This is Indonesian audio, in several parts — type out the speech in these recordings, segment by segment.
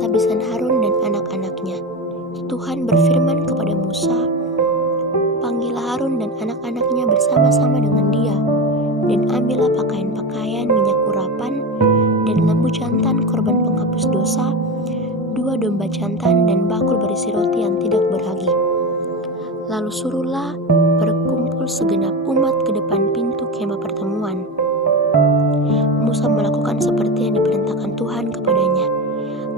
pentabisan Harun dan anak-anaknya. Tuhan berfirman kepada Musa, "Panggillah Harun dan anak-anaknya bersama-sama dengan dia, dan ambillah pakaian-pakaian minyak urapan dan lembu jantan korban penghapus dosa, 2 domba jantan dan bakul berisi roti yang tidak beragi. Lalu suruhlah berkumpul segenap umat ke depan pintu kemah pertemuan." Musa melakukan seperti yang diperintahkan Tuhan kepadanya.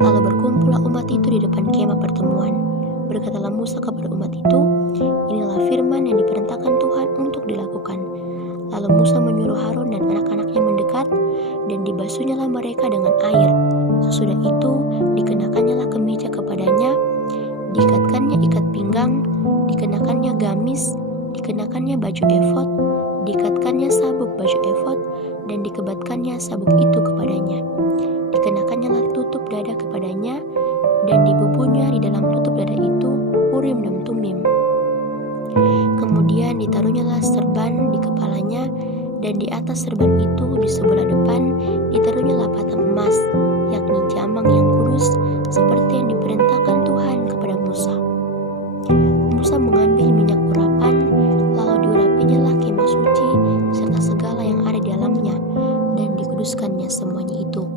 Lalu berkumpullah umat itu di depan kemah pertemuan. Berkatalah Musa kepada umat itu, "Inilah firman yang diperintahkan Tuhan untuk dilakukan." Lalu Musa menyuruh Harun dan anak-anaknya mendekat, dan dibasuhnyalah mereka dengan air. Sesudah itu dikenakannya kemeja kepadanya, diikatkannya ikat pinggang, dikenakannya gamis, dikenakannya baju efod, diikatkannya sabuk baju efod, dan dikebatkannya sabuk itu kepadanya. Dikenakannya tutup dada kepadanya, dan dibubuhnya di dalam tutup dada itu Urim dan Tumim. Kemudian ditaruhnyalah serban di kepalanya, dan di atas serban itu di sebelah depan ditaruhnyalah patam emas, yakni jamang yang kudus, seperti yang diperintahkan Tuhan kepada Musa. Musa mengambil minyak urapan, lalu diurapinyalah kemah suci serta segala yang ada di dalamnya, dan dikuduskannya semuanya itu.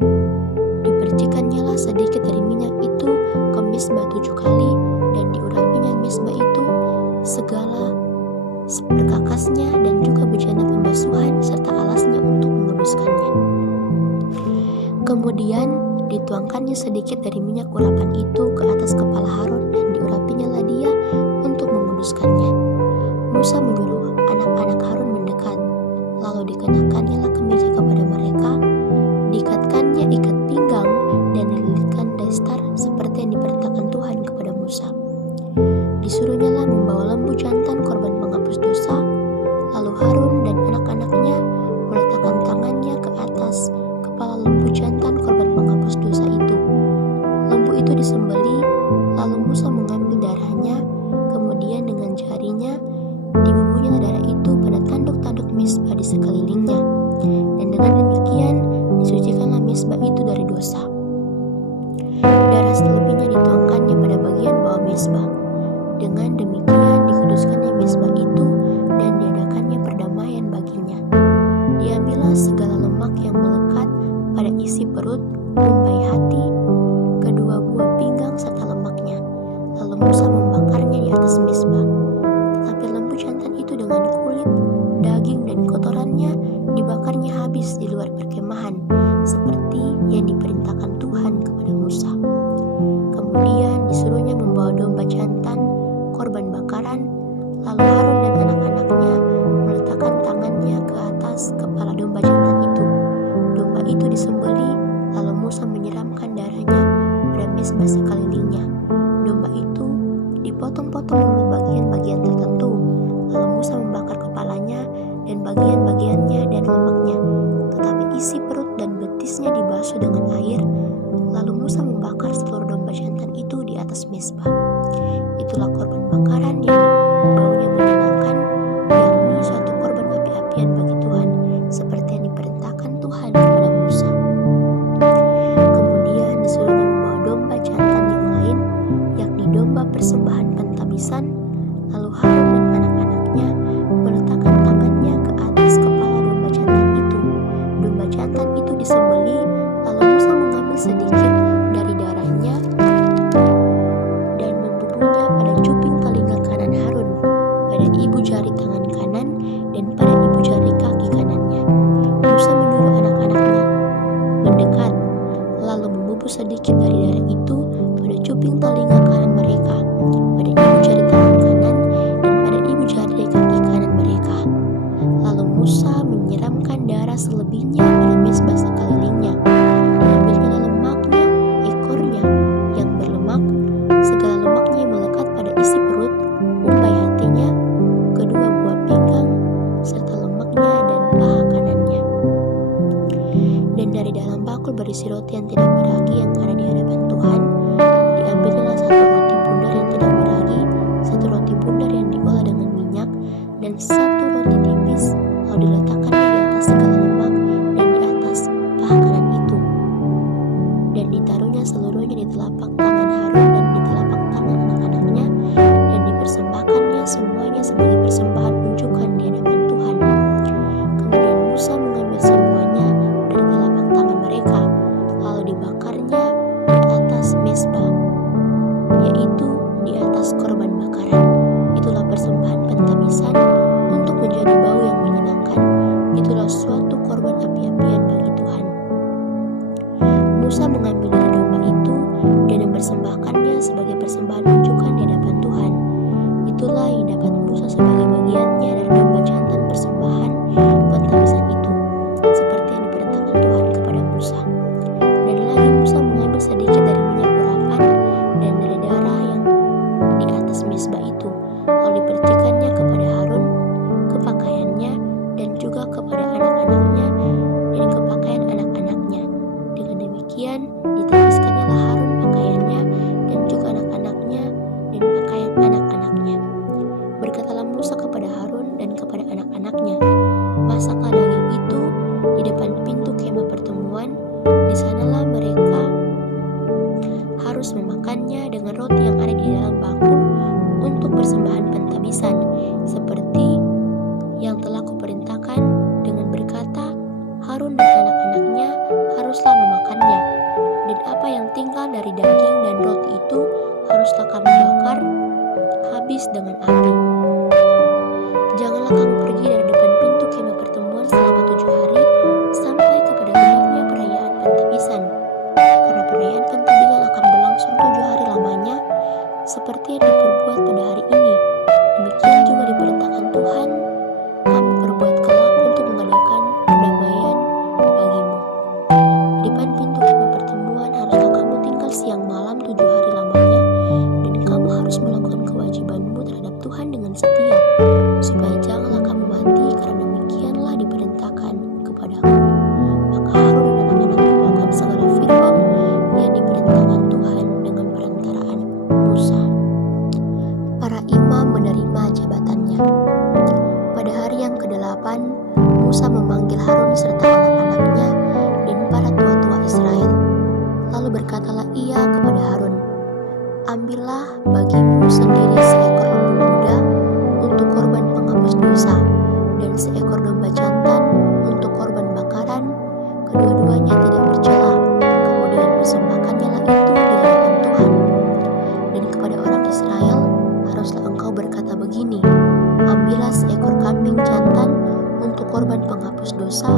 Dipercikannyalah sedikit dari minyak itu ke misbah 7 kali, dan diurapinya misbah itu segala perkakasnya dan juga bejana pembasuhan serta alasnya untuk menguduskannya. Kemudian dituangkannya sedikit dari minyak urapan itu ke atas kepala Harun, dan diurapinyalah dia untuk menguduskannya. Musa menyuruh anak-anak Harun mendekat, lalu dikenakannya kemeja kepada mereka, diikatkannya ikat pinggang, dan dililitkan dastar seperti yang diperintahkan Tuhan kepada Musa. Disuruhnyalah membawa lembu jantan korban penghapus dosa. Lalu Harun dan anak-anaknya meletakkan tangannya ke atas kepala lembu jantan korban penghapus dosa itu. Lembu itu disembelih, lalu Musa mengambil darahnya, kemudian dengan jarinya dibubuhnya darah itu pada tanduk-tanduk misbah di sekelilingnya, dan dengan demikian disucikanlah misbah itu dari dosa. Darah selebihnya dituangkannya pada bagian bawah misbah. Dengan demikian dikuduskannya misbah itu, dan diadakannya perdamaian baginya. Diambillah segala lemak yang melekat pada isi perut, rumbai hati, kedua buah pinggang serta lemaknya. Lalu Musa membakarnya di atas misbah. Tetapi lembu jantan itu dengan kulit, daging, dan kotorannya dibakarnya habis di luar perkemahan, seperti yang diperintahkan Tuhan kepada Musa. Kemudian disuruhnya membawa domba jantan korban bakaran. Lalu Harun dan anak-anaknya meletakkan tangannya ke atas kepala domba jantan itu. Domba itu disembelih, lalu Musa menyiramkan darahnya pada misbah sekelilingnya. Domba itu dipotong-potong menurut bagian-bagian tertentu. Lalu Musa membakar kepalanya dan bagian-bagiannya dan lemaknya, tetapi isi perut dan betisnya dibasuh dengan air. Lalu Musa membakar seluruh domba jantan itu di atas misbah. Itulah korban bakaran yang baunya menyenangkan, yakni suatu korban api-apian bagi Tuhan, seperti yang diperintahkan Tuhan kepada Musa. Kemudian disuruhnya membawa domba jantan yang lain, yakni domba persembahan pentabisan. Lalu Harun dan anak-anaknya meletakkan tangannya ke atas kepala domba jantan itu. Domba jantan itu disembelih, lalu Musa mengambil sedikit dari darahnya dan membubuhnya pada cuping telinga kanan Harun, pada ibu jari tangan kanan, dan pada ibu jari kaki kanannya. Musa menyuruh anak-anaknya mendekat, lalu membubuh sedikit dari darah itu pada cuping telinga kanan mereka, pada ibu jari tangan kanan, dan pada ibu jari kaki kanan mereka. Lalu Musa menyiramkan darah selebihnya pada misbah sekelilingnya. Diambilnya lemaknya, ekornya yang berlemak, segala lemaknya yang melekat pada isi perut, umpai hatinya, kedua buah pinggang, serta lemaknya dan paha kanannya. Dan dari dalam bakul berisi roti yang tidak beragi yang ada di hadapan Tuhan, diambilnya satu roti bundar yang tidak beragi, satu roti bundar yang diolah dengan minyak, dan satu roti tipis, lalu diletakkannya di atas segala lemak dan di atas paha kanan itu. Dan dan ditaruhnya seluruhnya di telapak tangan Harun dan di telapak tangan anak-anaknya, dan dipersembahkannya semuanya sebagai persembahan unjukan di hadapan Tuhan. Kemudian Musa mengambil semuanya dari telapak tangan mereka, lalu dibakarnya di atas mezbah, yaitu di atas korban bakaran. Itulah persembahan pentabisan untuk menjadi bau yang menyenangkan. Itulah suatu korban api-apian bagi Tuhan. Musa mengambil dari domba itu dan mempersembahkannya sebagai persembahan unjukan di hadapan Tuhan. Itulah yang dapat Musa sebagai bagiannya dari domba jantan persembahan pentabisan itu, seperti yang diperintahkan Tuhan kepada Musa. Dan lagi Musa mengambil sedikit dari minyak urapan dan dari darah yang di atas mezbah itu, lalu dipercikannya kepada Harun, ke pakaiannya, dan juga kepada anak-anaknya dan ke pakaian anak-anaknya. Dengan demikian ditabiskannya Harun pakaiannya dan juga anak-anaknya dan pakaian anak-anaknya. Berkatalah Musa kepada Harun dan kepada anak-anaknya, masaklah daging itu di depan pintu kemah pertemuan. Di sanalah mereka harus memakannya dengan roti yang ada di dalam bakul untuk persembahan pentabisan, seperti yang telah kuperintahkan, dengan berkata, Harun dan anak-anaknya haruslah memakannya, dan apa yang tinggal dari daging dan roti itu haruslah kamu bakar habis dengan api. Janganlah kamu pergi dari depan pintu kemah pertemuan selama 7 hari sampai kepada genapnya perayaan pentabisan, karena perayaan pentabisan akan berlangsung 7 hari lamanya, seperti yang diperbuat pada hari ini. Demikian juga diperintahkan Tuhan, kamu perbuat kelak untuk mengadakan perdamaian bagimu. Di depan pintu kemah pertemuan haruslah kamu tinggal siang malam 7 hari lamanya, dan kamu harus melakukan kewajibanmu terhadap Tuhan dengan setia, supaya janganlah kamu mati, karena demikianlah diperintahkan kepadaku. Maka Harun dan anak-anaknya melakukan segala firman yang diperintahkan Tuhan dengan perantaraan Musa. Para imam menerima jabatannya. Pada hari yang ke-8, Musa memanggil Harun serta anak-anaknya dan para tua-tua Israel. Lalu berkatalah ia kepada Harun, ambillah bagimu sendiri seekor lembu muda untuk korban penghapus dosa, dan seekor domba jantan untuk korban bakaran, kedua-duanya tidak bercela. Kemudian persembahkannya itu di hadapan Tuhan. Dan kepada orang Israel haruslah engkau berkata begini, ambillah seekor kambing jantan untuk korban penghapus dosa,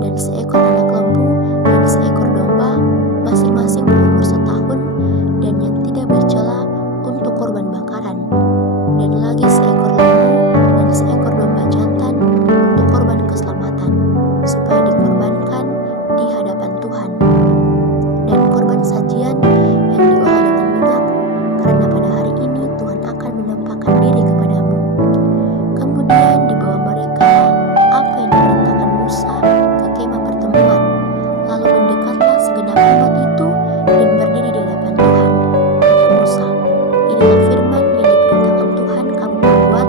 dan seekor anak lembu dan seekor domba, masing-masing berumur 1 tahun, dan yang tidak bercela untuk korban bakaran, dan lagi seekor lembu dan seekor domba jantan untuk korban keselamatan, supaya dikorbankan di hadapan Tuhan. Dan korban sajian yang diolah dengan minyak, karena pada hari ini Tuhan akan menampakkan diri kepadamu. Kemudian dibawa mereka apa yang diperintahkan Musa ke kemah pertemuan, lalu mendekatlah segenap umat itu dan berdiri di hadapan Tuhan. Kata Musa, inilah firman yang diperintahkan Tuhan kamu berbuat,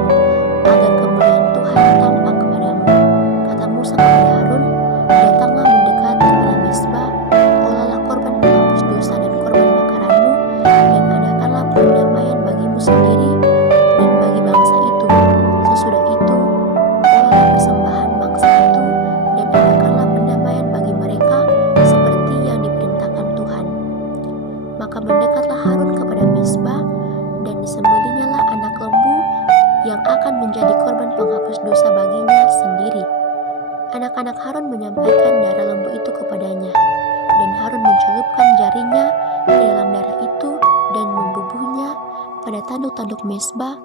agar kemuliaan Tuhan tampak kepadamu. Kata Musa kepada Harun, datanglah mendekat kepada mezbah, olahlah korban penghapus dosa dan korban bakaranmu, dan adakanlah perdamaian bagimu sendiri dan bagi bangsa itu. Sesudah itu, olahlah persembahan bangsa itu, dan adakanlah pendamaian bagi mereka seperti yang diperintahkan Tuhan. Maka mendekatlah Harun kepada mezbah, dan disembelihnyalah anak lembu yang akan menjadi korban penghapus dosa baginya sendiri. Anak-anak Harun menyampaikan darah lembu itu kepadanya, dan Harun mencelupkan jarinya ke dalam darah itu dan membubuhnya pada tanduk-tanduk mezbah.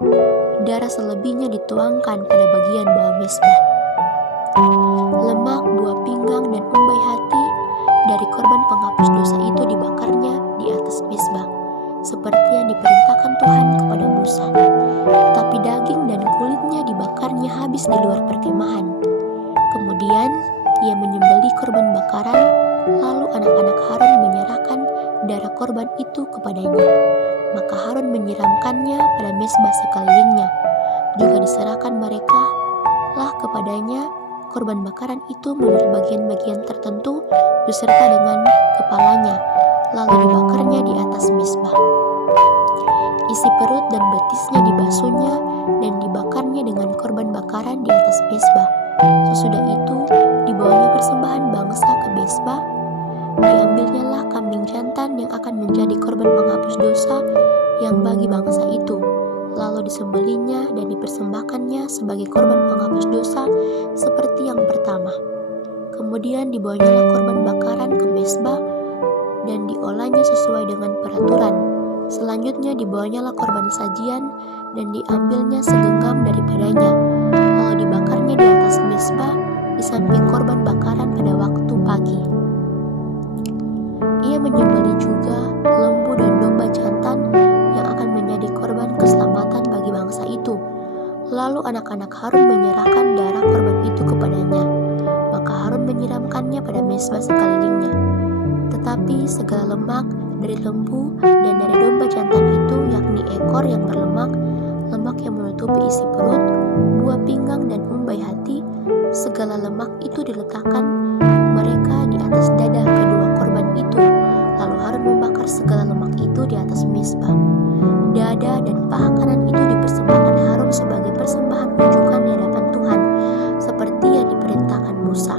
Darah selebihnya dituangkan pada bagian bawah mezbah. Lemak, buah pinggang, dan umbai hati dari korban penghapus dosa itu dibakarnya di atas mezbah, seperti yang diperintahkan Tuhan kepada Musa. Tapi daging dan kulitnya dibakarnya habis di luar perkemahan. Kemudian ia menyembelih korban bakaran, lalu anak-anak Harun menyerahkan darah korban itu kepadanya. Maka Harun menyiramkannya pada mezbah sekelilingnya. Juga diserahkan mereka lah kepadanya korban bakaran itu menurut bagian-bagian tertentu beserta dengan kepalanya, lalu dibakarnya di atas mezbah. Isi perut dan betisnya dibasuhnya dan dibakarnya dengan korban bakaran di atas mezbah. Sesudah itu dibawanya persembahan bangsa ke mezbah. Diambilnyalah kambing jantan yang akan menjadi korban penghapus dosa yang bagi bangsa itu, lalu disembelihnya dan dipersembahkannya sebagai korban penghapus dosa seperti yang pertama. Kemudian dibawanyalah korban bakaran ke mezbah dan diolahnya sesuai dengan peraturan. Selanjutnya dibawanyalah korban sajian dan diambilnya segenggam daripadanya, lalu dibakarnya di atas mezbah di samping korban bakaran pada waktu pagi. Ia menyembelih juga lembu dan domba jantan yang akan menjadi korban keselamatan bagi bangsa itu. Lalu anak-anak Harun menyerahkan darah korban itu kepadanya. Maka Harun menyiramkannya pada mezbah sekelilingnya. Tetapi segala lemak dari lembu dan dari domba jantan itu, yakni ekor yang berlemak, lemak yang menutupi isi perut, buah pinggang dan umbai hati, segala lemak itu diletakkan mereka di atas dada kedua korban itu. Lalu Harun membakar segala lemak itu di atas mezbah. Dada dan paha kanan itu dipersembahkan Harun sebagai persembahan unjukan di hadapan Tuhan, seperti yang diperintahkan Musa.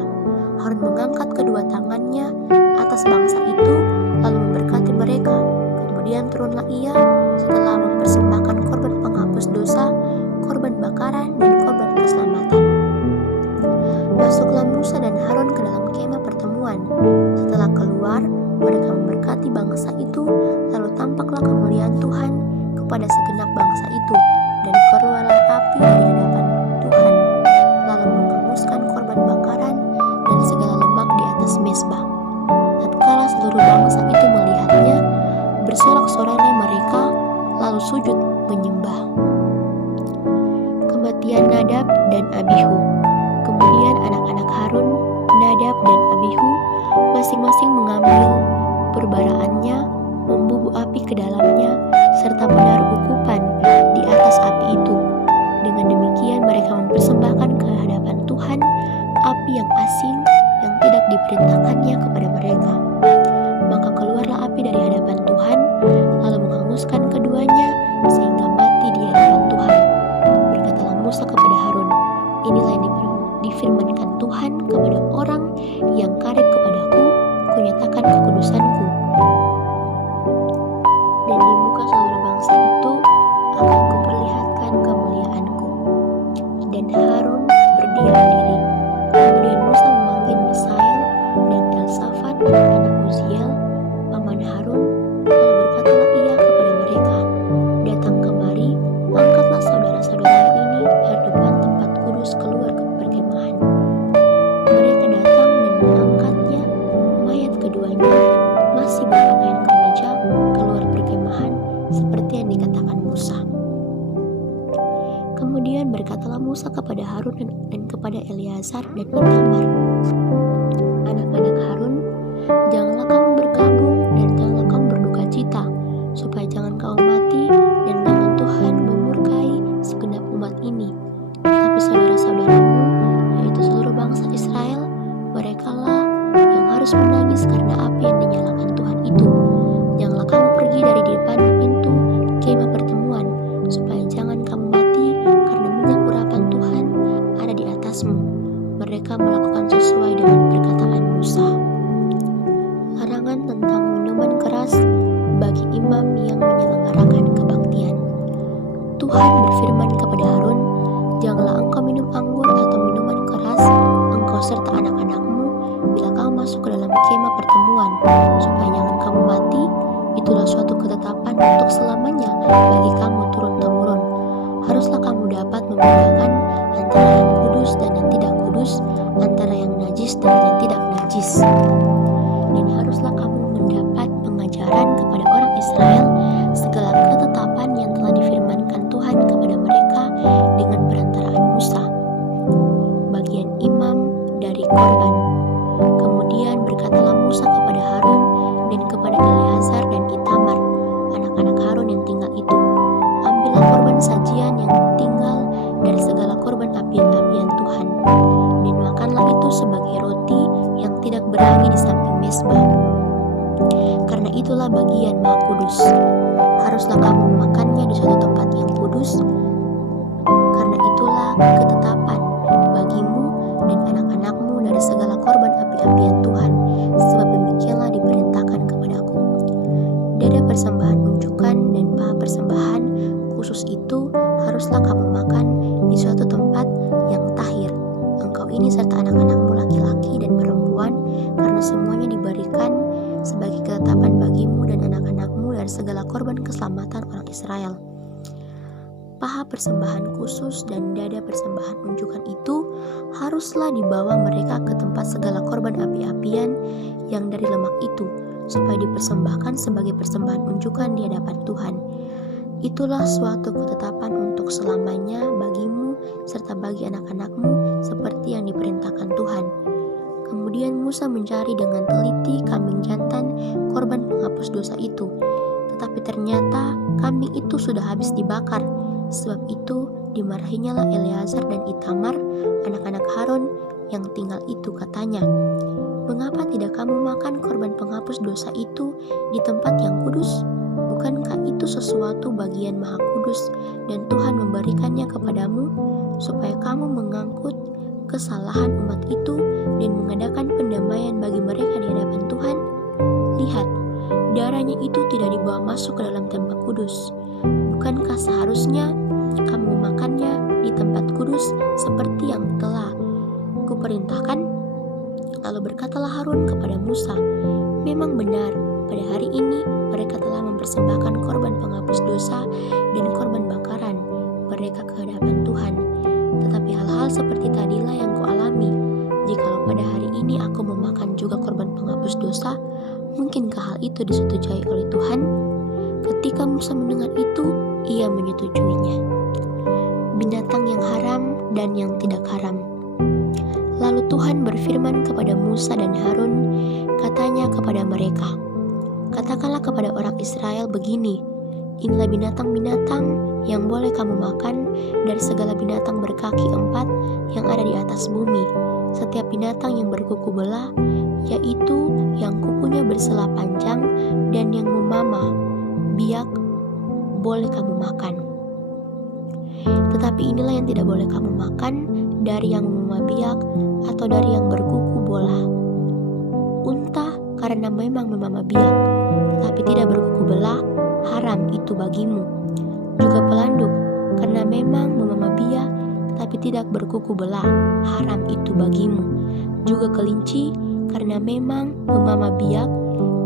Harun mengangkat kedua tangannya atas bangsa itu, lalu memberkati mereka. Kemudian turunlah ia setelah mempersembahkan korban penghapus dosa, korban bakaran, dan korban keselamatan. Masuklah Musa dan Harun ke dalam kemah pertemuan. Setelah keluar, mereka memberkati bangsa itu, lalu tampaklah kemuliaan Tuhan kepada segenap bangsa itu, dan keluarlah api dari hadapan Tuhan, lalu menghanguskan korban bakaran dan segala lemak di atas mezbah. Tatkala seluruh bangsa itu melihatnya, bersorak-sorai mereka, lalu sujud menyembah. Kematian Nadab dan Abihu. Kemudian anak-anak Harun, Nadab dan Abihu, masing-masing mengambil perbaraannya, membubuh api ke dalamnya, serta menaruh ukupan di atas api itu. Dengan demikian mereka mempersembahkan ke hadapan Tuhan api yang asin yang tidak diperintahkannya kepada mereka. Maka keluarlah api dari hadapan Tuhan, lalu menghanguskan keduanya sehingga mati di hadapan Tuhan. Berkatalah Musa kepada Harun, inilah yang difirmankan Tuhan kepada orang yang karib kepadaku, kunyatakan kekudusanku. Dan di muka seluruh bangsa itu akan kuperlihatkan kemuliaanku. Dan Harun berdiam diri. Kemudian Musa memanggil Misael dan Elsafan anak Uziel, paman Harun, lalu berkatalah ia kepada mereka, datang kemari, angkatlah saudara-saudaramu ini dari depan tempat kudus keluar ke perkemahan. Mereka datang dan mengangkatnya, mayat keduanya masih berpakaian kemeja keluar perkemahan seperti yang dikatakan Musa. Kemudian berkatalah Musa kepada Harun dan kepada Eleazar dan Itamar, anak-anak Harun, janganlah kamu berkabung dan janganlah kamu berduka cita, supaya jangan kamu mati dan jangan Tuhan memurkai segenap umat ini. Tapi saudara-saudaramu, yaitu seluruh bangsa Israel, merekalah yang harus menangis karena api yang dinyalakan Tuhan itu. Janganlah kamu pergi dari depan pintu kemah pertemuan, supaya jangan kamu mati karena minyak urapan Tuhan ada di atasmu. Mereka melakukan sesuai dengan perkataan Musa. Larangan tentang minuman keras bagi imam yang menyelenggarakan kebaktian. Tuhan berfirman kepada Harun, janganlah engkau minum anggur atau minuman keras, engkau serta anak-anakmu, bila kamu masuk ke dalam kemah pertemuan, supaya jangan kamu mati. Itulah suatu ketetapan untuk selamanya bagi kamu turun-temurun. Haruslah kamu dapat membedakan antara yang kudus dan yang tidak kudus, antara yang najis dan yang tidak najis. Dan haruslah kamu mendapat pengajaran kepada orang Israel segala ketetapan yang telah difirmankan Tuhan kepada mereka dengan perantaraan Musa, bagian imam dari korban. Kemudian berkatalah Musa kepada Harun dan kepada Eleazar dan Itamar, anak-anak Harun yang tinggal itu, ambillah korban sajian yang tinggal dari segala korban apian-apian Tuhan, dan makanlah itu sebagai roti yang tidak beragi di samping mezbah. Karena itu itulah bagian Maha Kudus. Haruslah kamu memakannya di suatu tempat yang kudus, karena itulah ketetapan bagimu dan anak-anakmu dari segala korban api-apian Tuhan, sebab demikianlah diperintahkan kepadaku. Dada persembahan unjukan dan paha persembahan khusus itu haruslah kamu makan di suatu tempat yang tahir, engkau ini serta anak-anakmu laki-laki dan perempuan, karena semuanya diberikan sebagai ketetapan bagimu dan anak-anakmu dari segala korban keselamatan orang Israel. Paha persembahan khusus dan dada persembahan unjukan itu haruslah dibawa mereka ke tempat segala korban api-apian yang dari lemak itu, supaya dipersembahkan sebagai persembahan unjukan di hadapan Tuhan. Itulah suatu ketetapan untuk selamanya bagimu serta bagi anak-anakmu, seperti yang diperintahkan Tuhan. Kemudian Musa mencari dengan teliti kambing jantan korban penghapus dosa itu, tetapi ternyata kambing itu sudah habis dibakar. Sebab itu dimarahinyalah Eleazar dan Itamar, anak-anak Harun yang tinggal itu, katanya, "Mengapa tidak kamu makan korban penghapus dosa itu di tempat yang kudus? Bukankah itu sesuatu bagian Maha Kudus dan Tuhan memberikannya kepadamu supaya kamu mengangkut kesalahan umat itu dan mengadakan pendamaian bagi mereka di hadapan Tuhan? Lihat, darahnya itu tidak dibawa masuk ke dalam tempat kudus. Bukankah seharusnya kamu memakannya di tempat kudus seperti yang telah kuperintahkan?" Lalu berkatalah Harun kepada Musa, "Memang benar, pada hari ini mereka telah mempersembahkan korban penghapus dosa dan korban bakaran mereka ke hadapan Tuhan. Tetapi hal-hal seperti tadilah yang kualami. Jikalau pada hari ini aku memakan juga korban penghapus dosa, mungkinkah hal itu disetujui oleh Tuhan?" Ketika Musa mendengar itu, ia menyetujuinya. Binatang yang haram dan yang tidak haram. Lalu Tuhan berfirman kepada Musa dan Harun, katanya kepada mereka, "Katakanlah kepada orang Israel begini, inilah binatang-binatang yang boleh kamu makan dari segala binatang berkaki 4 yang ada di atas bumi. Setiap binatang yang berkuku belah, yaitu yang kukunya bersela panjang dan yang memamah biak, boleh kamu makan. Tetapi inilah yang tidak boleh kamu makan, dari yang memamah biak atau dari yang berkuku bola. Unta, karena memang memamah biak, tetapi tidak berkuku belah, haram itu bagimu. Juga pelanduk, karena memang memamah biak, tetapi tidak berkuku belah, haram itu bagimu. Juga kelinci, karena memang memamah biak,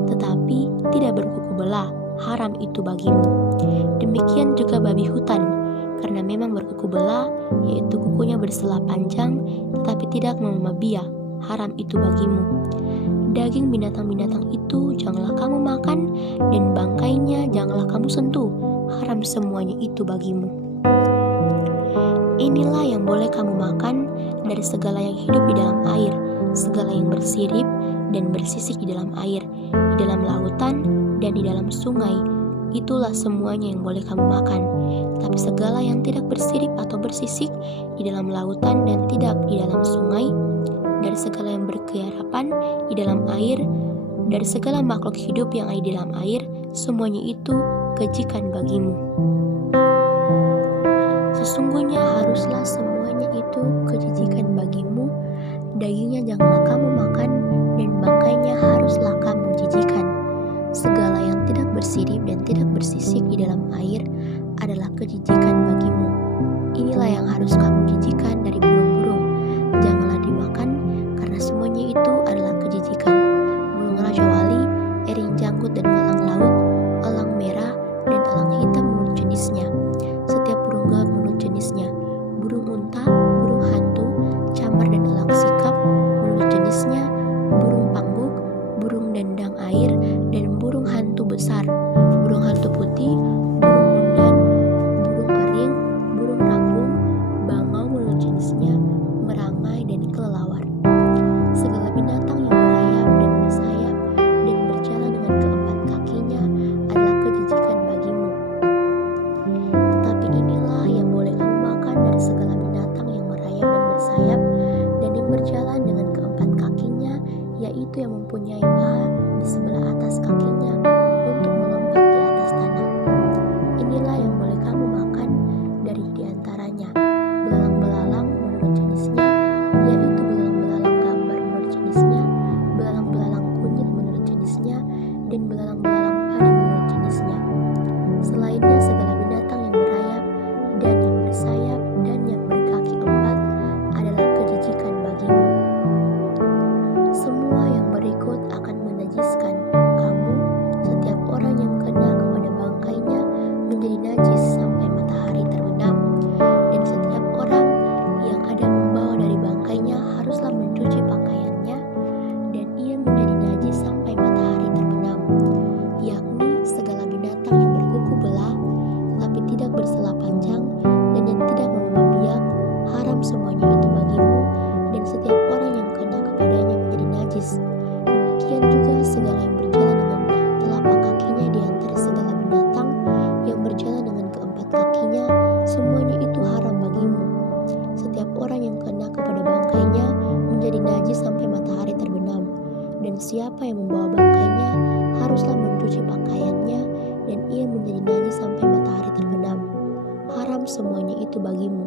tetapi tidak berkuku belah, haram itu bagimu. Demikian juga babi hutan, karena memang berkuku belah, yaitu kukunya bersela panjang, tetapi tidak memamah biak, haram itu bagimu. Daging binatang-binatang itu janganlah kamu makan, dan bangkainya janganlah kamu sentuh, haram semuanya itu bagimu. Inilah yang boleh kamu makan dari segala yang hidup di dalam air, segala yang bersirip dan bersisik di dalam air, di dalam lautan dan di dalam sungai. Itulah semuanya yang boleh kamu makan. Tapi segala yang tidak bersirip atau bersisik di dalam lautan dan tidak di dalam sungai, dari segala yang berkeliaran di dalam air, dari segala makhluk hidup yang ada di dalam air, semuanya itu kejikan bagimu. Sesungguhnya haruslah semuanya itu kejijikan bagimu. Dagingnya janganlah kamu makan, dan bangkainya haruslah kamu jijikan. Segala yang tidak bersirip dan tidak bersisik di dalam air adalah kejijikan bagimu. Inilah yang harus kamu jijikan dari burung-burung. Janganlah dimakan, karena semuanya itu adalah kejijikan. Burung raja wali, ering janggut dan elang laut, elang merah dan elang hitam menurut jenisnya. Setiap burung gagak menurut jenisnya. Burung unta, burung hantu, camar dan elang sikap menurut jenisnya. Burung pangguk, burung dendang air, dan burung hantu besar, burung hantu putih, burung undan, burung aring, burung ranggung, bangau menurut jenisnya, merangai dan kelelawar. Segala binatang yang merayap dan bersayap dan berjalan dengan keempat kaki, belalang-belalang padi menurut jenisnya. Selainnya segala binatang yang berayap dan yang bersayap dan yang berkaki empat adalah kejijikan bagimu. Semua yang berikut akan menajiskan kamu. Setiap orang yang kena kepada bangkainya menjadi najis sampai matahari terbenam. Dan setiap orang yang ada membawa dari bangkainya haruslah mencuci pakaiannya, dan ia menjadi najis sampai matahari terbenam, yakni segala binatang yang berkuku belah tetapi tidak bersela panjang dan yang tidak membawa biak, haram semuanya itu bagimu, dan setiap orang yang kena kepadanya menjadi najis. Demikian juga segala yang berjalan dengan telapak kakinya di antara segala binatang yang berjalan dengan keempat kakinya, semuanya itu haram bagimu. Setiap orang yang kena kepada bangkainya menjadi najis sampai matahari terbenam, dan siapa yang membawa bangkainya haruslah mencuci pakaiannya, dan ia menjadi najis sampai matahari terbenam. Haram semuanya itu bagimu.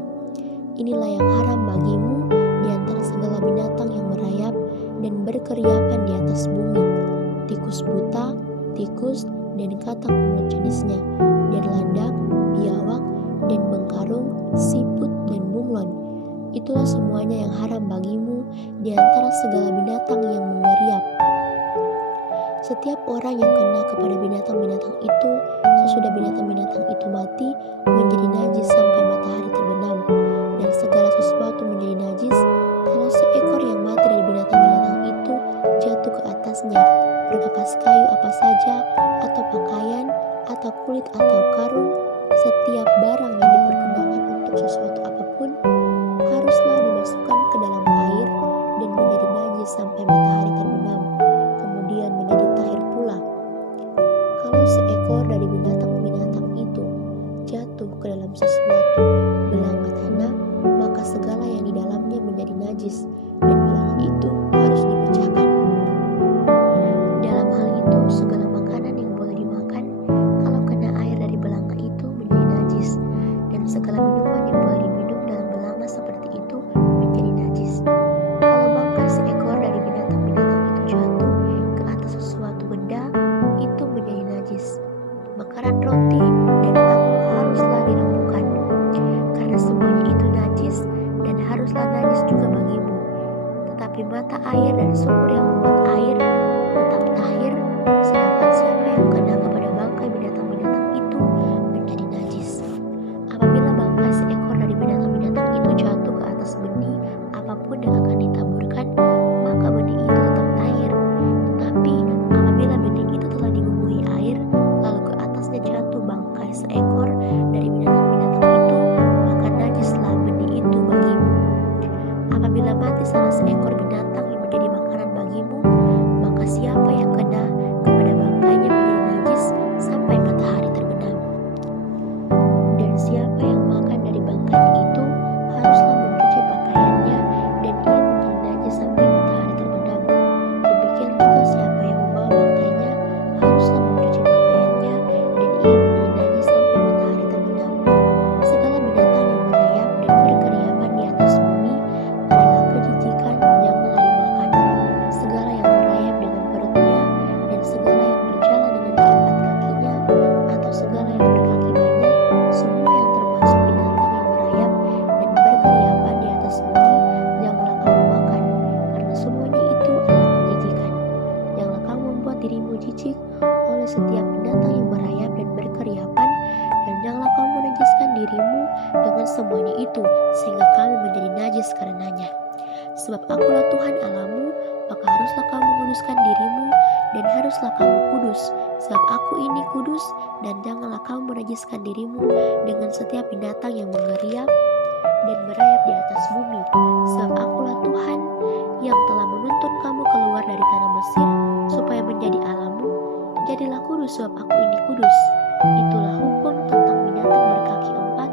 Inilah yang haram bagimu di antara segala binatang yang merayap dan berkeriapan di atas bumi: tikus buta, tikus, dan katak menurut jenisnya, dan landak, biawak, dan bengkarung, siput, dan bunglon. Itulah semuanya yang haram bagimu di antara segala binatang yang mengeriap. Setiap orang yang kena kepada binatang-binatang itu sesudah binatang-binatang itu mati menjadi najis sampai matahari terbenam. Dan segala sesuatu menjadi najis kalau seekor yang mati dari binatang-binatang itu jatuh ke atasnya, berbekas kayu apa saja, atau pakaian, atau kulit, atau karung. Setiap barang yang dipergunakan untuk sesuatu apapun haruslah dimasukkan ke dalam air dan menjadi najis sampai matahari terbenam, kemudian menjadi tahir pula. Kalau seekor dari binatang-binatang itu jatuh ke dalam sesuatu belanga tanah, maka segala yang di dalamnya menjadi najis, dan belanga itu harus dipecahkan. Dalam hal itu, segala makanan yang boleh dimakan kalau kena air dari belanga itu menjadi najis, dan segala minuman yang boleh diminum dalam belanga seperti itu menjadi najis. Kalau bangkai seekor dari binatang-binatang itu jatuh ke atas sesuatu benda, itu menjadi najis. Makanan roti dan anggur haruslah dirembukan, karena semuanya itu najis dan haruslah najis juga bagimu. Tetapi mata air dan sumur yang membuat air tetap tahir, sedangkan siapa yang kena kepada bangkai binatang-binatang itu menjadi najis. Apabila bangkai seekor dari binatang-binatang itu jatuh ke atas benih apapun yang akan ditaburkan, maka benih itu tetap tahir. Tetapi apabila benih itu telah dibubuhi air, lalu ke atasnya jatuh bangkai seekor dari binatang-binatang itu, maka najislah benih itu bagimu. Apabila mati salah seekor binatang yang menjadi makanan bagimu, maka siapa yang kena kepada bangkainya menjadi najis sampai matahari terbenam. Dan siapa yang makan dari bangkainya itu haruslah mencuci pakaiannya, dan ia menjadi najis sampai matahari terbenam. Demikian juga siapa yang membawa bangkainya haruslah mencuci pakaiannya, dan ia menjadi najis sampai matahari terbenam. Segala binatang yang merayap dan berkeriapan di atas bumi adalah kejijikan, janganlah dimakan. Segala yang merayap dengan perutnya, dan segala yang berjalan dengan keempat kakinya, atau segala yang berkaki banyak, semua yang termasuk binatang yang merayap dan berkeriapan di atas bumi, janganlah kamu makan, karena semuanya itu adalah kejijikan. Janganlah kamu membuat dirimu jijik oleh setiap binatang yang merayap dan berkeriapan, dan janganlah kamu menajiskan dirimu dengan semuanya itu, sehingga kamu menjadi najis karenanya. Sebab akulah Tuhan Allahmu, maka haruslah kamu menguduskan dirimu, dan haruslah kamu kudus, sebab aku ini kudus. Dan janganlah kamu menajiskan dirimu dengan setiap binatang yang mengeriap dan merayap di atas bumi, sebab akulah Tuhan yang telah menuntun kamu keluar dari tanah Mesir, supaya menjadi Allahmu. Jadilah kudus, sebab aku ini kudus. Itulah hukum tentang binatang berkaki empat,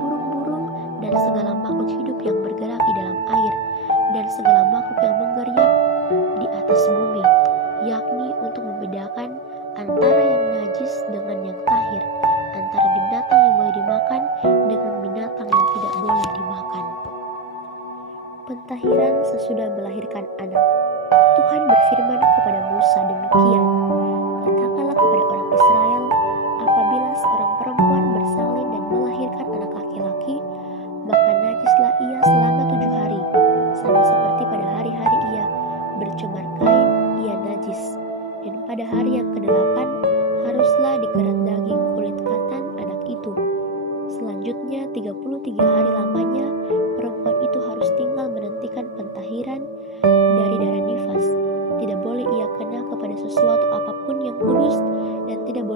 burung-burung, dan segala makhluk hidup yang bergerak di dalam air, dan segala makhluk yang menggeriap di atas bumi, yakni untuk membedakan antara yang najis dengan yang tahir, antara binatang yang boleh dimakan dengan binatang yang tidak boleh dimakan. Pentahiran sesudah melahirkan anak. Tuhan berfirman kepada Musa demikian, katakan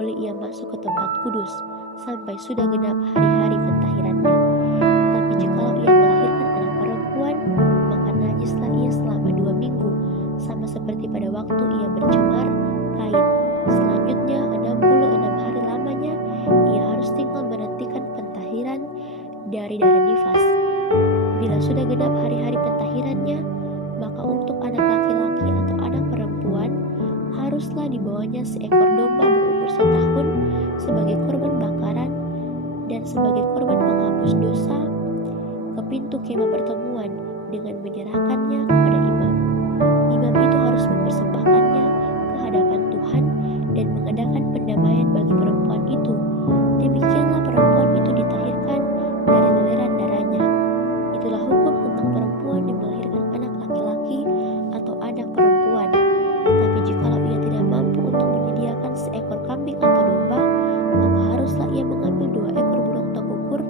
boleh ia masuk ke tempat kudus sampai sudah genap hari-hari pentahirannya. Tapi jikalau ia melahirkan anak perempuan, maka najislah ia selama 2 minggu, sama seperti pada waktu ia bercemar kain. Selanjutnya 66 hari lamanya ia harus tinggal menantikan pentahiran dari darah nifas. Bila sudah genap hari-hari pentahirannya, maka untuk anak laki-laki atau anak perempuan haruslah dibawanya seekor domba berumur 1 tahun sebagai korban bakaran dan sebagai korban penghapus dosa ke pintu kemah pertemuan dengan menyerahkannya kepada imam. Imam itu harus mempersembahkannya ke hadapan Tuhan dan mengadakan pendamaian bagi perempuan itu. Demikianlah perempuan itu ditahirkan dari leleran darahnya. Itulah hukum tentang perempuan yang melahirkan anak laki-laki atau anak perempuan. Tapi jikalau ia tidak mampu untuk menyediakan seekor kambing atau domba, maka haruslah ia mengambil 2 ekor burung tekukur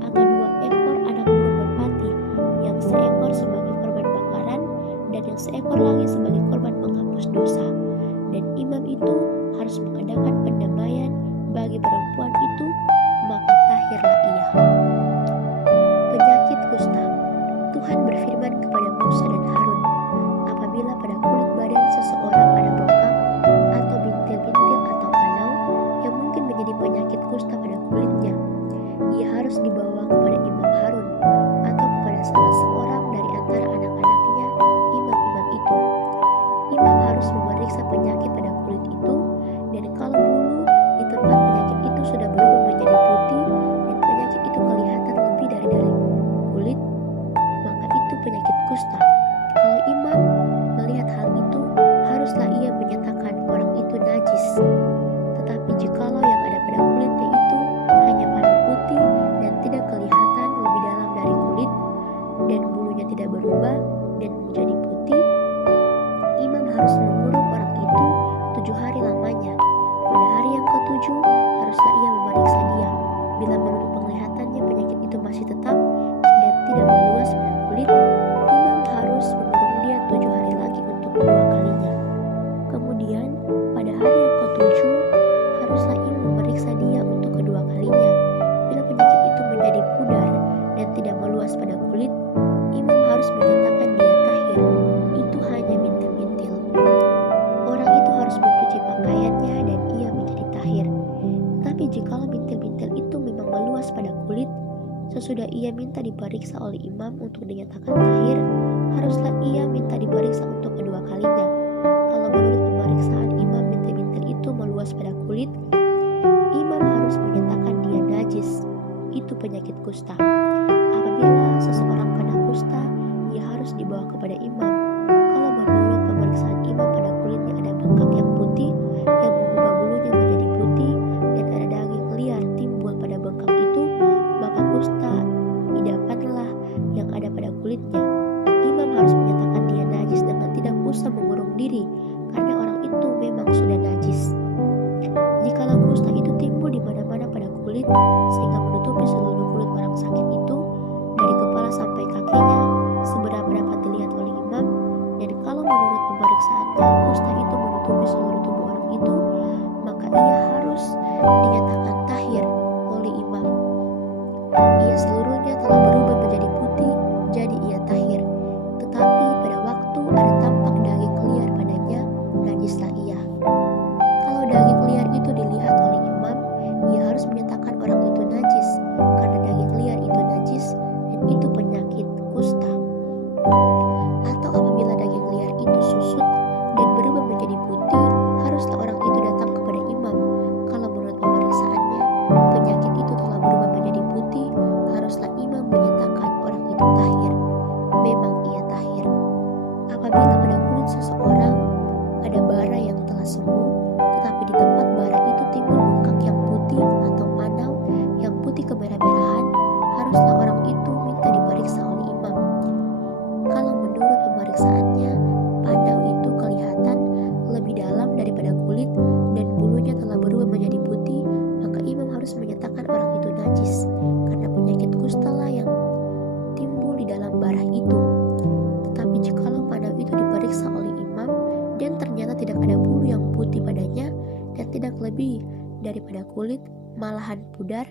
atau 2 ekor anak burung merpati, yang seekor sebagai korban bakaran dan yang seekor lagi sebagai korban penghapus dosa. Dan imam itu harus mengadakan pendamaian bagi perempuan itu, maka tahirlah ia. Penyakit kusta. Tuhan berfirman kepada Musa dan Harun, apabila pada kulit badan seseorang ada bengkak atau bintil-bintil atau kanau yang mungkin menjadi penyakit kusta pada kulitnya, ia harus dibawa kepada Imam Harun atau kepada salah seorang dari antara anak-anaknya, imam-imam itu. Imam harus memeriksa penyakit pada kulit itu, dan kalau bulu di tempat penyakit itu sudah berubah menjadi putih dan penyakit itu kelihatan lebih dari kulit, maka itu penyakit kusta. Kalau imam melihat hal itu, haruslah ia menyatakan orang itu najis. Tetapi jikalau yang ada pada kulitnya itu hanya pada putih dan tidak kelihatan lebih dalam dari kulit, dan bulunya tidak berubah dan menjadi putih, imam harus mengurung orang itu 7 hari lamanya. Pada hari yang ke-7 haruslah ia memeriksa dia. Bila menurut penglihatannya penyakit itu masih tetap dan tidak meluas pada kulit, imam harus mengurung dia 7 hari lagi untuk kedua kalinya. Kemudian pada hari yang ke-7 haruslah imam memeriksa dia untuk kedua kalinya. Bila penyakit itu menjadi pudar dan tidak meluas pada kulit, imam harus menyatakan dia tahir. Itu hanya bintil-bintil. Orang itu harus mencuci pakaiannya dan ia menjadi tahir. Tetapi jikalau bintil-bintil itu memang meluas pada kulit, sesudah ia minta diperiksa oleh imam untuk dinyatakan tahir, haruslah ia minta diperiksa untuk kedua kalinya. Kalau menurut pemeriksaan imam bintil-bintil itu meluas pada kulit, imam harus menyatakan dia najis. Itu penyakit kusta. Apabila seseorang kena kusta, ia harus dibawa kepada imam. Kalau menurut pemeriksaan imam pada kulitnya ada bengkak yang putih yang mengubah bulunya menjadi putih dan ada daging liar timbul pada bengkak itu, maka kusta idapanlah yang ada pada kulitnya. Imam harus menyatakan dia najis dengan tidak usah mengurung diri, karena orang itu memang sudah najis. Jikalau kusta itu timbul di mana-mana pada kulit sehingga menutupi seluruh kulit orang sakit itu dari kepala sampai kakinya, seberapa dapat dilihat oleh imam, dan kalau menurut pemeriksaannya kusta itu menutupi seluruh tubuh orang itu, maka ia harus dinyatakan tahir oleh imam. Ia seluruhnya telah berubah menjadi putih, jadi ia tahir. Tetapi pada waktu ada tampak daging liar padanya, najislah ia. Kalau daging liar itu dilihat oleh imam, ia harus menyatakan orang itu najis, karena daging liar itu najis dan itu penyakit kusta. Atau apabila daging liar itu susut dan berubah menjadi putih, haruslah orang itu datang kepada imam. Kalau menurut pemeriksaan daripada kulit, malahan pudar,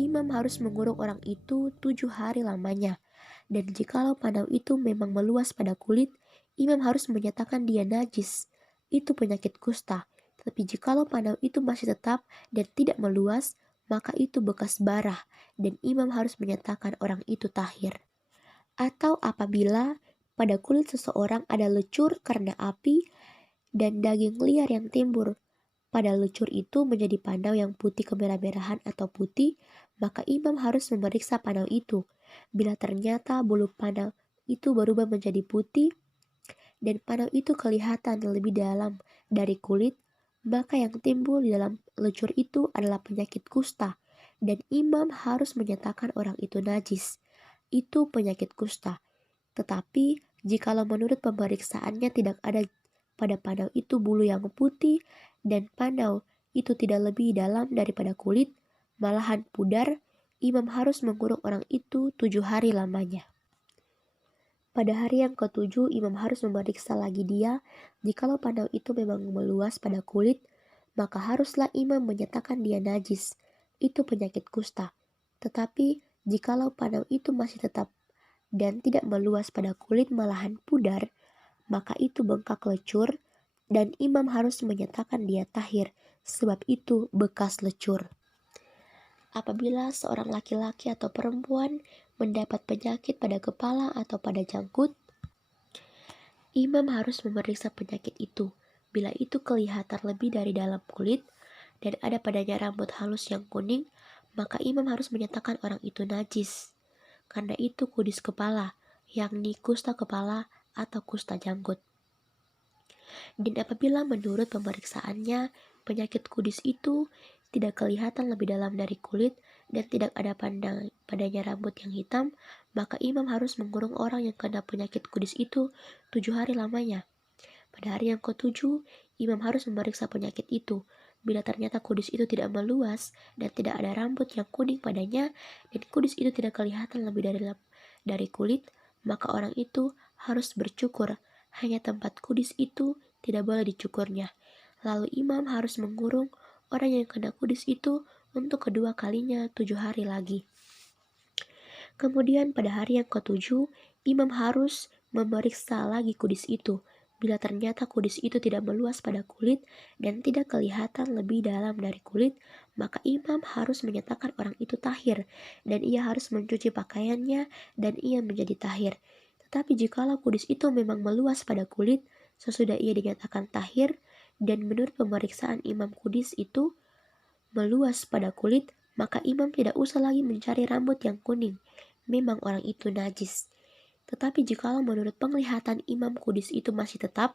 imam harus mengurung orang itu 7 hari lamanya. Dan jikalau panau itu memang meluas pada kulit, imam harus menyatakan dia najis. Itu penyakit kusta. Tapi jikalau panau itu masih tetap dan tidak meluas, maka itu bekas barah, dan imam harus menyatakan orang itu tahir. Atau apabila pada kulit seseorang ada lecur karena api dan daging liar yang timbul pada lecur itu menjadi panau yang putih kemerah-merahan atau putih, maka imam harus memeriksa panau itu. Bila ternyata bulu panau itu berubah menjadi putih dan panau itu kelihatan lebih dalam dari kulit, maka yang timbul di dalam lecur itu adalah penyakit kusta, dan imam harus menyatakan orang itu najis. Itu penyakit kusta. Tetapi jikalau menurut pemeriksaannya tidak ada pada panau itu bulu yang putih dan panau itu tidak lebih dalam daripada kulit, malahan pudar, imam harus mengurung orang itu 7 hari lamanya. Pada hari yang ke-7, imam harus memeriksa lagi dia. Jikalau panau itu memang meluas pada kulit, maka haruslah imam menyatakan dia najis. Itu penyakit kusta. Tetapi jikalau panau itu masih tetap dan tidak meluas pada kulit, malahan pudar, maka itu bengkak lecur, dan imam harus menyatakan dia tahir, sebab itu bekas lecur. Apabila seorang laki-laki atau perempuan mendapat penyakit pada kepala atau pada janggut, imam harus memeriksa penyakit itu. Bila itu kelihatan lebih dari dalam kulit dan ada padanya rambut halus yang kuning, maka imam harus menyatakan orang itu najis. Karena itu kudis kepala, yakni kusta kepala atau kusta janggut. Dan apabila menurut pemeriksaannya penyakit kudis itu tidak kelihatan lebih dalam dari kulit dan tidak ada padanya rambut yang hitam, maka imam harus mengurung orang yang kena penyakit kudis itu 7 hari lamanya. Pada hari yang ke-7, imam harus memeriksa penyakit itu. Bila ternyata kudis itu tidak meluas dan tidak ada rambut yang kuning padanya dan kudis itu tidak kelihatan lebih dari kulit, maka orang itu harus bercukur. Hanya tempat kudis itu tidak boleh dicukurnya. Lalu imam harus mengurung orang yang kena kudis itu untuk kedua kalinya 7 hari lagi. Kemudian pada hari yang ke-7, imam harus memeriksa lagi kudis itu. Bila ternyata kudis itu tidak meluas pada kulit dan tidak kelihatan lebih dalam dari kulit, maka imam harus menyatakan orang itu tahir, dan ia harus mencuci pakaiannya dan ia menjadi tahir. Tetapi jikalau kudis itu memang meluas pada kulit, sesudah ia dinyatakan tahir, dan menurut pemeriksaan imam kudis itu meluas pada kulit, maka imam tidak usah lagi mencari rambut yang kuning. Memang orang itu najis. Tetapi jikalau menurut penglihatan imam kudis itu masih tetap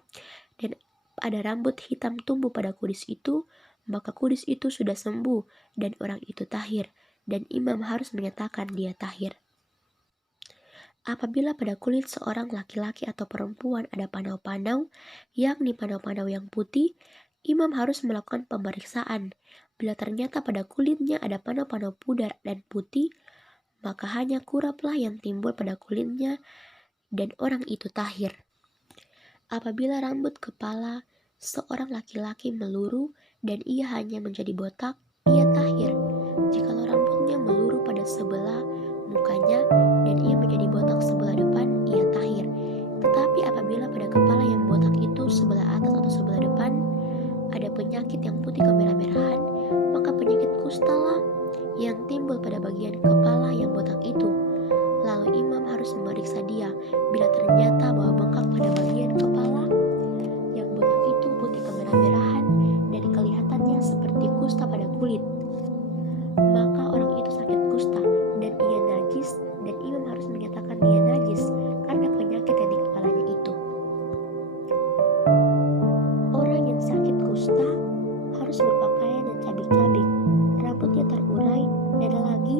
dan ada rambut hitam tumbuh pada kudis itu, maka kudis itu sudah sembuh dan orang itu tahir, dan imam harus menyatakan dia tahir. Apabila pada kulit seorang laki-laki atau perempuan ada panau-panau, yakni panau-panau yang putih, imam harus melakukan pemeriksaan. Bila ternyata pada kulitnya ada panau-panau pudar dan putih, maka hanya kuraplah yang timbul pada kulitnya dan orang itu tahir. Apabila rambut kepala seorang laki-laki meluruh dan ia hanya menjadi botak, ia tahir. Jikalau rambutnya meluruh pada sebelah mukanya dan ia menjadi botak sebelah depan, ia tahir. Tetapi apabila pada kepala yang botak itu sebelah atas atau sebelah depan ada penyakit yang putih kemerah-merahan, maka penyakit kustalah yang timbul pada bagian kepala yang botak itu. Lalu imam harus memeriksa dia. Bila ternyata bahwa bengkak pada bagian kepala yang botak itu putih kemerah-merahan dan kelihatannya seperti kusta pada kulit, maka orang itu sakit kusta dan ia najis, dan imam harus menyatakan dia najis karena penyakit yang di kepalanya itu. Orang yang sakit kusta harus berpakaian dan cabik-cabik, rambutnya terurai, dan lagi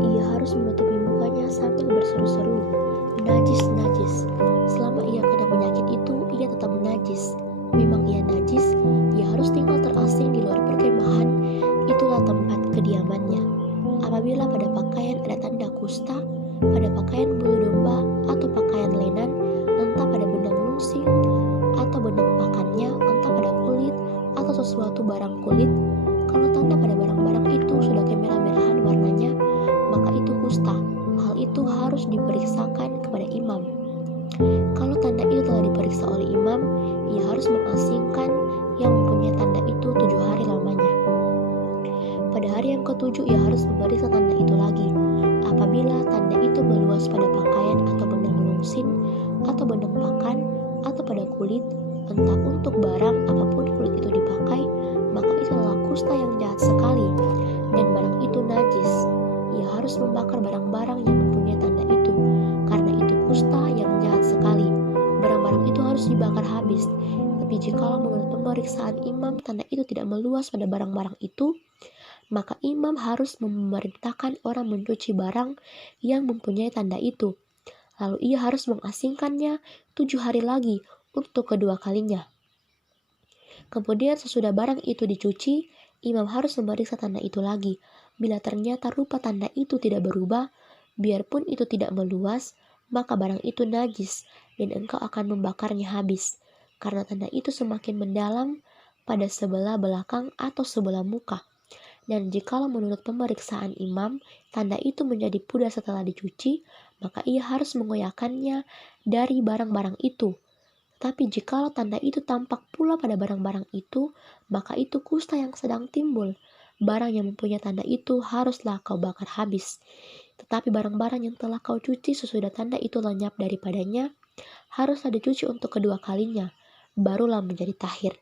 ia harus menutupi mukanya sambil berseru-seru, najis, najis. Selama ia kena penyakit itu, ia tetap najis. Memang ia najis, ia harus tinggal terasing di luar perkemahan sesuatu barang kulit, kalau tanda pada barang-barang itu sudah kemerah-merahan warnanya, maka itu kusta. Hal itu harus diperiksakan kepada imam. Kalau tanda itu telah diperiksa oleh imam, ia harus mengasingkan yang mempunyai tanda itu 7 hari lamanya. Pada hari yang ke-7 ia harus memeriksa tanda itu lagi. Apabila tanda itu meluas pada pakaian atau benang lungsin, atau benang pakan, atau pada kulit, entah untuk barang apapun kulit itu dipakai, maka itu adalah kusta yang jahat sekali, dan barang itu najis. Ia harus membakar barang-barang yang mempunyai tanda itu, karena itu kusta yang jahat sekali. Barang-barang itu harus dibakar habis. Tapi jikalau menurut pemeriksaan imam tanda itu tidak meluas pada barang-barang itu, maka imam harus memerintahkan orang mencuci barang yang mempunyai tanda itu. Lalu ia harus mengasingkannya 7 hari lagi untuk kedua kalinya. Kemudian sesudah barang itu dicuci, imam harus memeriksa tanda itu lagi. Bila ternyata rupa tanda itu tidak berubah, biarpun itu tidak meluas, maka barang itu najis dan engkau akan membakarnya habis. Karena tanda itu semakin mendalam pada sebelah belakang atau sebelah muka. Dan jikalau menurut pemeriksaan imam, tanda itu menjadi pudar setelah dicuci, maka ia harus mengoyakkannya dari barang-barang itu. Tapi jikalau tanda itu tampak pula pada barang-barang itu, maka itu kusta yang sedang timbul. Barang yang mempunyai tanda itu haruslah kau bakar habis. Tetapi barang-barang yang telah kau cuci sesudah tanda itu lenyap daripadanya, haruslah dicuci untuk kedua kalinya, barulah menjadi tahir.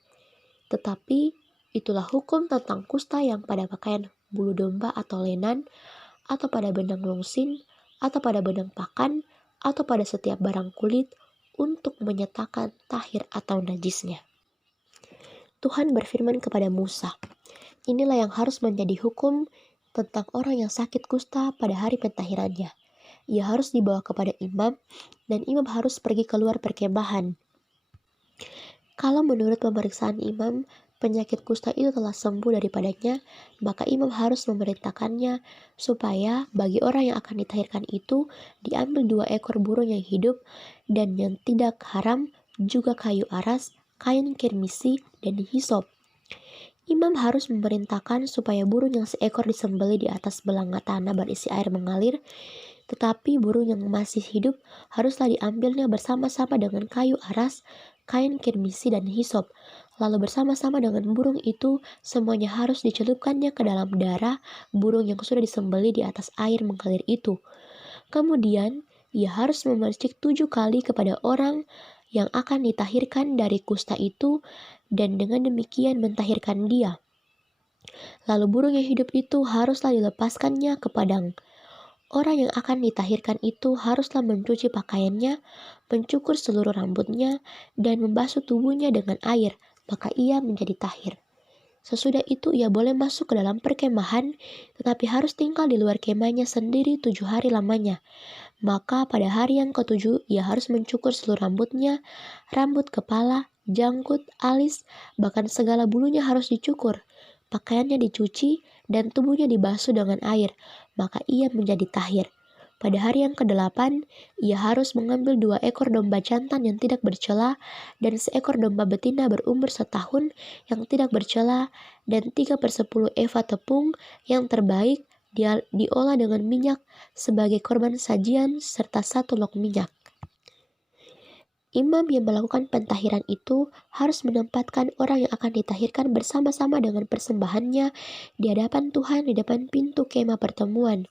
Tetapi itulah hukum tentang kusta yang pada pakaian bulu domba atau lenan, atau pada benang lungsin, atau pada benang pakan, atau pada setiap barang kulit, untuk menyatakan tahir atau najisnya. Tuhan berfirman kepada Musa, inilah yang harus menjadi hukum tentang orang yang sakit kusta pada hari pentahirannya. Ia harus dibawa kepada imam, dan imam harus pergi keluar perkemahan. Kalau menurut pemeriksaan imam, penyakit kusta itu telah sembuh daripadanya, maka imam harus memerintahkannya supaya bagi orang yang akan ditahirkan itu diambil 2 ekor burung yang hidup dan yang tidak haram, juga kayu aras, kain kirmisi, dan hisop. Imam harus memerintahkan supaya burung yang seekor disembelih di atas belanga tanah berisi air mengalir, tetapi burung yang masih hidup haruslah diambilnya bersama-sama dengan kayu aras, kain kirmisi, dan hisop. Lalu bersama-sama dengan burung itu, semuanya harus dicelupkannya ke dalam darah burung yang sudah disembelih di atas air mengalir itu. Kemudian, ia harus memercik 7 kali kepada orang yang akan ditahirkan dari kusta itu, dan dengan demikian mentahirkan dia. Lalu burung yang hidup itu haruslah dilepaskannya ke padang. Orang yang akan ditahirkan itu haruslah mencuci pakaiannya, mencukur seluruh rambutnya, dan membasuh tubuhnya dengan air, maka ia menjadi tahir. Sesudah itu ia boleh masuk ke dalam perkemahan, tetapi harus tinggal di luar kemahnya sendiri 7 hari lamanya. Maka pada hari yang ke-7 ia harus mencukur seluruh rambutnya, rambut kepala, janggut, alis, bahkan segala bulunya harus dicukur. Pakaiannya dicuci dan tubuhnya dibasuh dengan air, maka ia menjadi tahir. Pada hari yang ke-8, ia harus mengambil 2 ekor domba jantan yang tidak bercela dan seekor domba betina berumur 1 tahun yang tidak bercela dan 3/10 eva tepung yang terbaik diolah dengan minyak sebagai korban sajian serta 1 log minyak. Imam yang melakukan pentahiran itu harus menempatkan orang yang akan ditahirkan bersama-sama dengan persembahannya di hadapan Tuhan di depan pintu kemah pertemuan,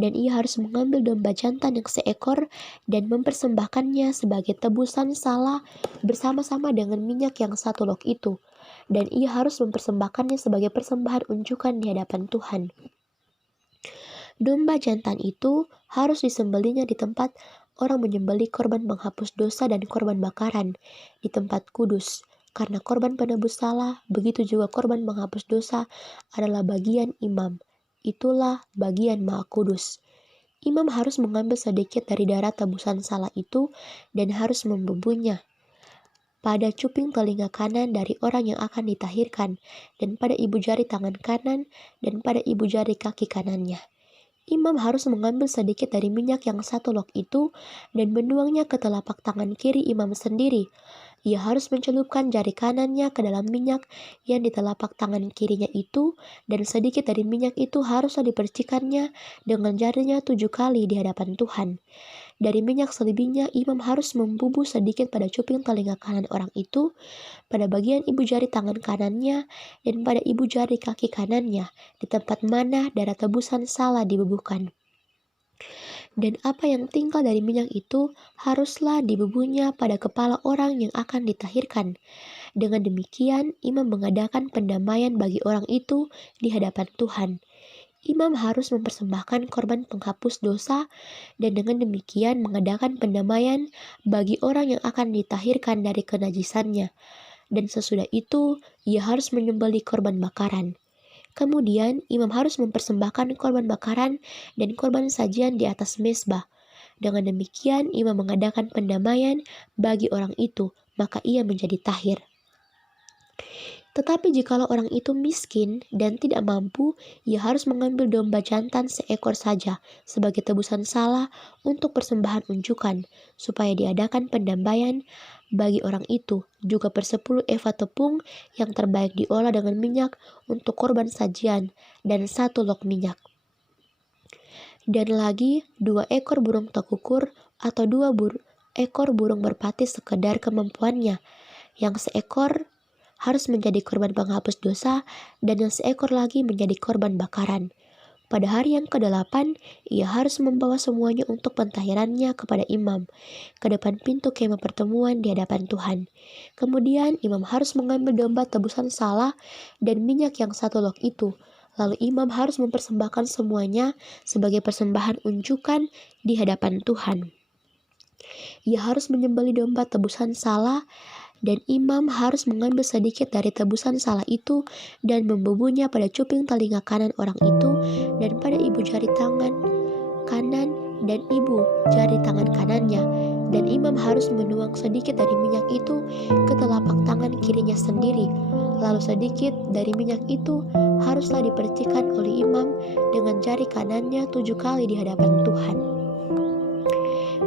dan ia harus mengambil domba jantan yang seekor dan mempersembahkannya sebagai tebusan salah bersama-sama dengan minyak yang 1 log itu, dan ia harus mempersembahkannya sebagai persembahan unjukan di hadapan Tuhan. Domba jantan itu harus disembelihnya di tempat orang menyembelih korban menghapus dosa dan korban bakaran di tempat kudus, karena korban penebus salah, begitu juga korban menghapus dosa adalah bagian imam. Itulah bagian Maha Kudus. Imam harus mengambil sedikit dari darah tebusan salah itu dan harus membubuhnya pada cuping telinga kanan dari orang yang akan ditahirkan, dan pada ibu jari tangan kanan, dan pada ibu jari kaki kanannya. Imam harus mengambil sedikit dari minyak yang 1 log itu dan menuangnya ke telapak tangan kiri imam sendiri, ia harus mencelupkan jari kanannya ke dalam minyak yang di telapak tangan kirinya itu, dan sedikit dari minyak itu haruslah dipercikannya dengan jarinya 7 kali di hadapan Tuhan. Dari minyak selebihnya, imam harus membubuh sedikit pada cuping telinga kanan orang itu, pada bagian ibu jari tangan kanannya, dan pada ibu jari kaki kanannya, di tempat mana darah tebusan salah dibubuhkan. Dan apa yang tinggal dari minyak itu haruslah dibubuhnya pada kepala orang yang akan ditahirkan. Dengan demikian, imam mengadakan pendamaian bagi orang itu di hadapan Tuhan. Imam harus mempersembahkan korban penghapus dosa dan dengan demikian mengadakan pendamaian bagi orang yang akan ditahirkan dari kenajisannya. Dan sesudah itu, ia harus menyembelih korban bakaran. Kemudian, imam harus mempersembahkan korban bakaran dan korban sajian di atas mezbah. Dengan demikian, imam mengadakan pendamaian bagi orang itu, maka ia menjadi tahir. Tetapi jikalau orang itu miskin dan tidak mampu, ia harus mengambil domba jantan seekor saja sebagai tebusan salah untuk persembahan unjukan, supaya diadakan pendamaian bagi orang itu, juga 10 eva tepung yang terbaik diolah dengan minyak untuk korban sajian, dan 1 log minyak. Dan lagi 2 ekor burung tekukur atau 2 ekor burung merpati sekedar kemampuannya, yang seekor harus menjadi korban penghapus dosa, dan yang seekor lagi menjadi korban bakaran. Pada hari yang ke-8, ia harus membawa semuanya untuk pentahirannya kepada imam, ke depan pintu kemah pertemuan di hadapan Tuhan. Kemudian imam harus mengambil domba tebusan salah dan minyak yang 1 log itu. Lalu imam harus mempersembahkan semuanya sebagai persembahan unjukan di hadapan Tuhan. Ia harus menyembelih domba tebusan salah, dan imam harus mengambil sedikit dari tebusan salah itu dan membubuhnya pada cuping telinga kanan orang itu dan pada ibu jari tangan kanan dan ibu jari tangan kanannya. Dan imam harus menuang sedikit dari minyak itu ke telapak tangan kirinya sendiri. Lalu sedikit dari minyak itu haruslah dipercikan oleh imam dengan jari kanannya 7 kali di hadapan Tuhan.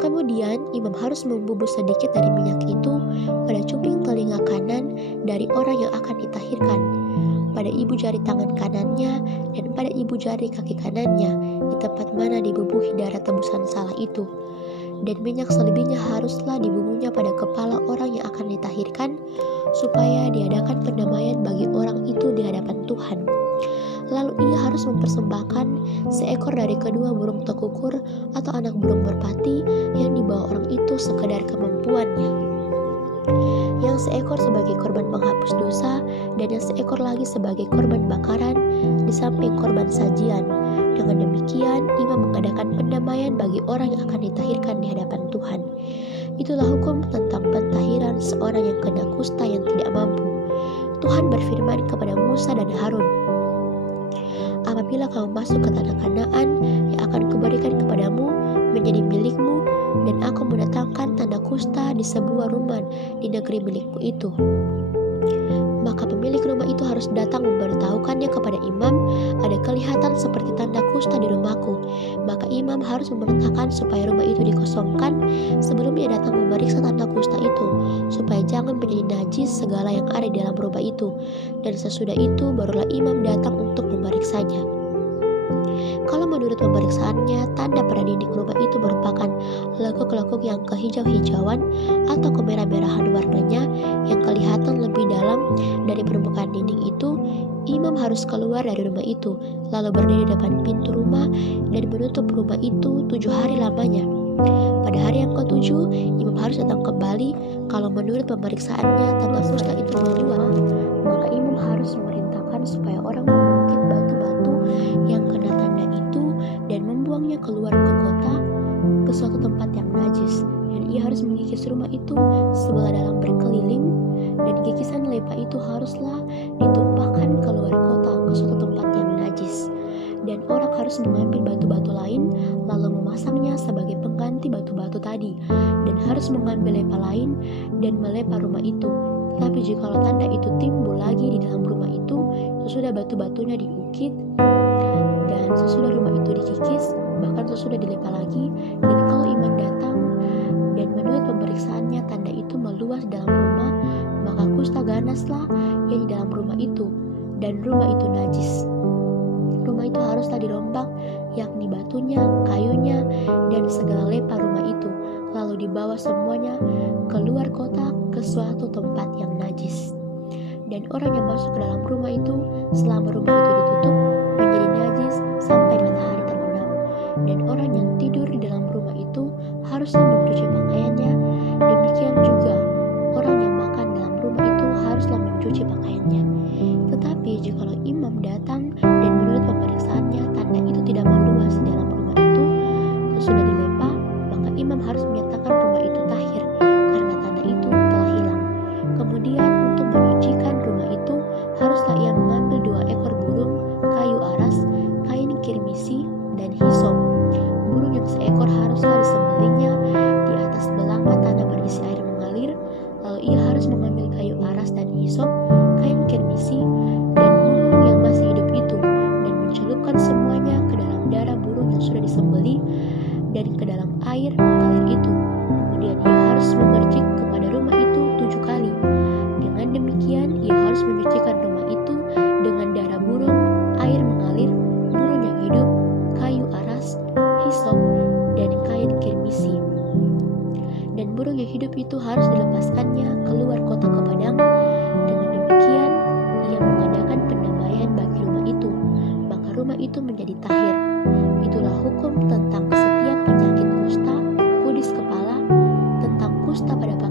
Kemudian imam harus membubuh sedikit dari minyak itu pada cuping telinga kanan dari orang yang akan ditahirkan, pada ibu jari tangan kanannya dan pada ibu jari kaki kanannya, di tempat mana dibubuhi darah tebusan salah itu. Dan minyak selebihnya haruslah dibubuhnya pada kepala orang yang akan ditahirkan, supaya diadakan pendamaian bagi orang itu di hadapan Tuhan. Lalu ia harus mempersembahkan seekor dari kedua burung tekukur atau anak burung merpati yang dibawa orang itu sekedar kemampuannya, yang seekor sebagai korban penghapus dosa dan yang seekor lagi sebagai korban bakaran di samping korban sajian. Dengan demikian imam mengadakan pendamaian bagi orang yang akan ditahirkan di hadapan Tuhan. Itulah hukum tentang pentahiran seorang yang kena kusta yang tidak mampu. Tuhan berfirman kepada Musa dan Harun, apabila kamu masuk ke tanah Kanaan yang akan kuberikan kepadamu menjadi milikmu, dan aku mendatangkan tanda kusta di sebuah rumah di negeri milikmu itu, maka pemilik rumah itu harus datang memberitahukannya kepada imam, ada kelihatan seperti tanda kusta di rumahku. Maka imam harus memerintahkan supaya rumah itu dikosongkan sebelum ia datang memeriksa tanda kusta itu, supaya jangan menjadi najis segala yang ada di dalam rumah itu. Dan sesudah itu barulah imam datang untuk memeriksanya. Kalau menurut pemeriksaannya tanda pada dinding rumah itu merupakan lekuk-lekuk yang kehijau-hijauan atau kemerah-merahan warnanya yang kelihatan lebih dalam dari permukaan dinding itu, imam harus keluar dari rumah itu, lalu berdiri depan pintu rumah dan menutup rumah itu 7 hari lamanya. Pada hari yang ke-7, imam harus datang kembali. Kalau menurut pemeriksaannya tanda kusta itu menjual, maka imam harus memerintahkan supaya orang mengungkit batu-batu yang kena tanda itu dan membuangnya keluar ke kota, ke suatu tempat yang najis. Dan ia harus mengikis rumah itu sebelah dalam berkeliling, dan kikisan lepa itu haruslah ditumpahkan keluar kota ke suatu tempat yang najis. Dan orang harus mengambil batu-batu lain lalu memasangnya sebagai pengganti batu-batu tadi, dan harus mengambil lepa lain dan melepa rumah itu. Tetapi jikalau tanda itu timbul lagi di dalam rumah itu sesudah batu-batunya diukit dan sesudah rumah itu dikikis, bahkan sesudah dilepa lagi, dan kalau imam datang dan menurut pemeriksaannya tanda itu meluas dalam rumah, maka kusta ganaslah yang di dalam rumah itu, dan rumah itu najis. Rumah itu haruslah dirombak, yakni batunya, kayunya, dan segala lepa rumah itu, lalu dibawa semuanya keluar kota ke suatu tempat yang najis. Dan orang yang masuk ke dalam rumah itu, selama rumah itu ditutup, menjadi najis sampai matahari terbenam. Dan orang yang tidur di dalam rumah itu haruslah mencuci pakaiannya. Demikian juga orang yang makan dalam rumah itu haruslah mencuci pakaiannya. Tetapi jikalau imam datang dan menurut pemeriksaannya tanda itu tidak meluas di dalam rumah itu, sesudah dilepa, maka imam harus menyatakan rumah itu tahir karena tanda itu telah hilang. Kemudian untuk menyucikan rumah itu haruslah ia mengambil 2 ekor burung, kayu aras, kain kirmisi, dan hisop. Burung yang seekor haruslah disembelihnya di atas belanga tanah berisi air mengalir, lalu ia harus mengambil kayu aras dan hisop, kain kirmisi, dan burung yang masih hidup itu, dan mencelupkan semuanya ke dalam darah burung yang sudah disembelih dan ke dalam air mengalir itu. Kemudian ia harus memercik kepada rumah itu 7 kali. Dengan demikian ia harus menyucikan rumah itu dengan darah burung, air mengalir, burung yang hidup, kayu aras, hisop, dan kain kirmisi. Dan burung yang hidup itu harus dilepaskannya keluar kota ke padang. Dengan demikian ia mengadakan pendamaian bagi rumah itu, maka rumah itu menjadi tahir. Itulah hukum tentang setiap penyakit kusta, kudis kepala, tentang kusta pada pakaian